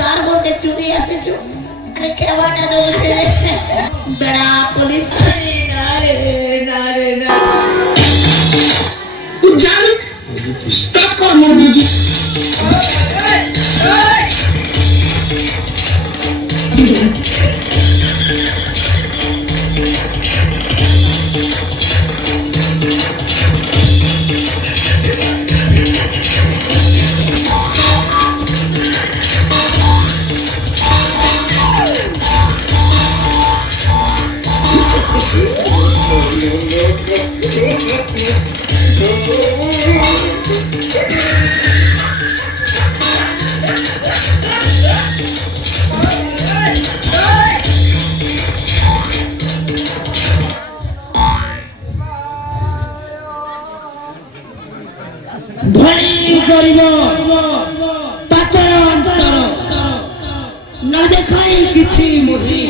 तार बोल के चोरी आसे छो अरे क्या वाटा दो से बड़ा पुलिस ना तू जान स्टॉप कर मोर म्यूजिक धनी गरीब पातर अंतर न देखाई किछि मुझी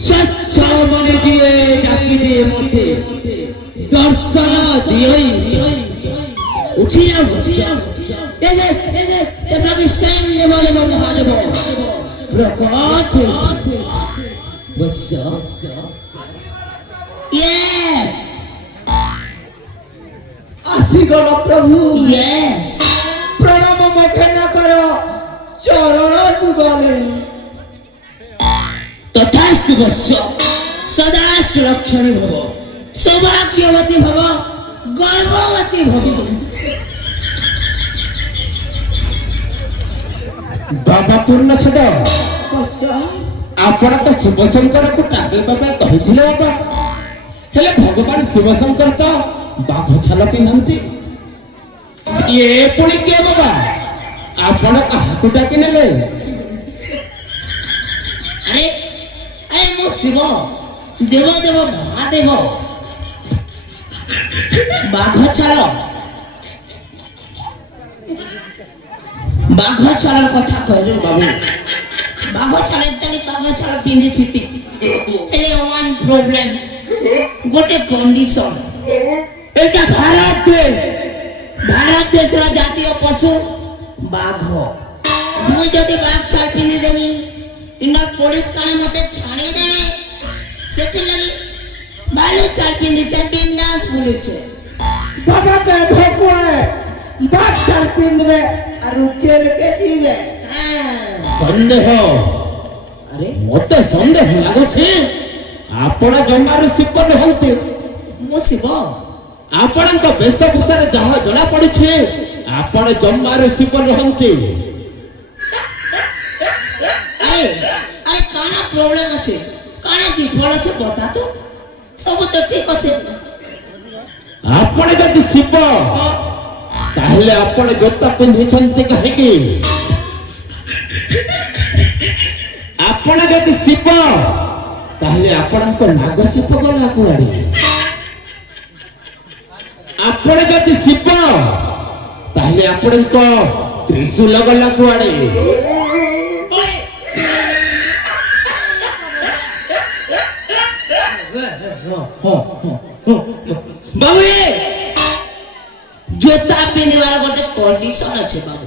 स्वच्छ बने दिए डाकी दिए मते दर्शन दियई उठिया बसिया ए कभी सामने वाले महादेव प्रकट बसिया यस आशीगल प्रभु यस प्रणाम मखे न करो चरण जुगले तथास्तु वश्य सदा सुरक्षणी भव सौभाग्यवती भव गर्भवती भव बाबा पूर्ण छद आपण तो शिवशंकर को टाकिबा पे कहिथिले बाबा हेले भगवान शिवशंकर तो बाघ छाल पिंधंती ये पुणी के बाबा आपण काहाकू डाकी नेले अरे अरे मो शिव देव देव महादेव बाघ छाल कथा कहलो बाबू बाघ छाल तनी बाघ छाल पिंधि थिति हेले वन प्रॉब्लम गोटे कंडीशन एटा भारत देश रा जातीय पशु बाघ मुई जदि बाघ छाल पिंधि देमी इनर पुलिस काने मते छाणी देवे सेति लगी भालो छाल पिंधि छे बिंदास बोले छे बाबा के भोकवे बाघ छाल पिंधवे आरु जेल के जीवे संदेह अरे मते संदेह लागो छे आपण जमार सिपन हंते मो शिव आपण तो वेशभूषा जहाँ जना पड़ी छे आपण जमार सिपन हंते अरे अरे काना प्रॉब्लम আছে काना डिफॉल्ट আছে बता तो सब तो ठीक আছে आपण जदि शिव ताहले आपण जोता पिंधि छंते काहे की आपण जदि शिव ताहले आपण को नाग शिव गला कुआडी आपण जदि शिव ताहले आपण को त्रिशूल गला कुआडी बाबू रे जोता पिंधवार गोटे कंडीशन আছে बाबू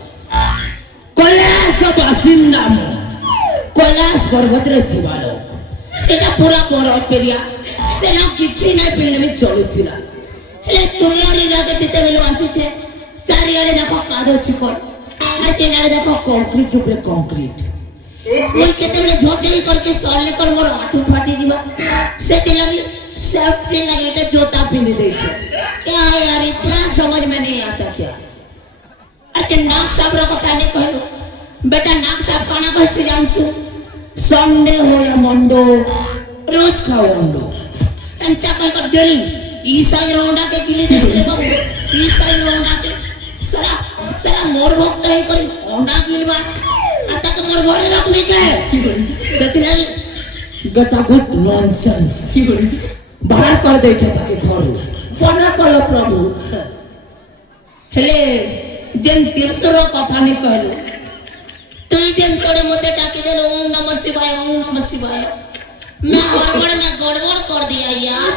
कैलाश बासिंदा कैलाश पर्वत रे थिबा लोक सेटा पूरा बरफ एरिया सेना किछि नै पिनले में चलुथिला हेले तुमरी लागे तिते बेलो आसी छे चारियाडे देखो कादो चिकन आर चेनाडे देखो कंक्रीट ऊपर कंक्रीट मुई केते बेले झोटली करके सॉल्व कर मोर आठू फाटी जीवा सेति लगी सेफ्टी लगे तो जोता पिन दे छे क्या है यार इतना समझ में नहीं आता क्या अरे नाक साफ रो कथा नहीं कहलो बेटा नाक साफ काना कैसे जानसु संडे हो या मंडो रोज खाओ अंडो एंता कह कर डेली ईसाई रोंडा के गिले देस रे बाबू ईसाई रोंडा के सरा सरा मोर भक्त है कर अंडा गिलबा आता के मोर घरे रखने के सेति गटा गुड नॉनसेंस बाहर कर दे छे ताके घर बना कल प्रभु हेले जेन तीर्सरो कथा नहीं कहलो तुई जेन तोड़े मते टाके देलो ओम नमः शिवाय मैं हड़बड़ में गड़बड़ कर दिया यार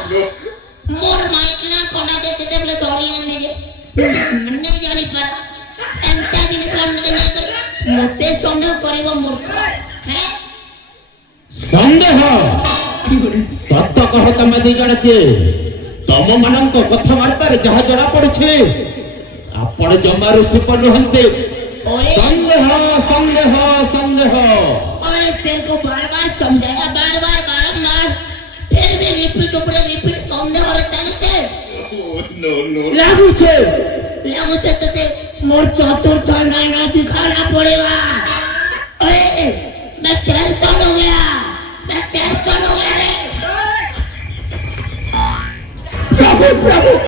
मोर माइक ना कोना के केते बोले धोरी आने जे नहीं जानी पर एंता जिनिस मन के नहीं कर मते संदेह करिबो मूर्ख हैं संदेह सत्य कह तमे दी जण के तम मानक कथबार्ता जहा जଣା पड़े आपण जमा ऋषि पर नुहंते ओए संदेह संदेह संदेह ओए तेरे को बार-बार समझाया बार-बार बारंबार फिर भी रिपीट संदेह रे चले छे लागू छे लागू छे तो मोर चतुर्थ ना दिखा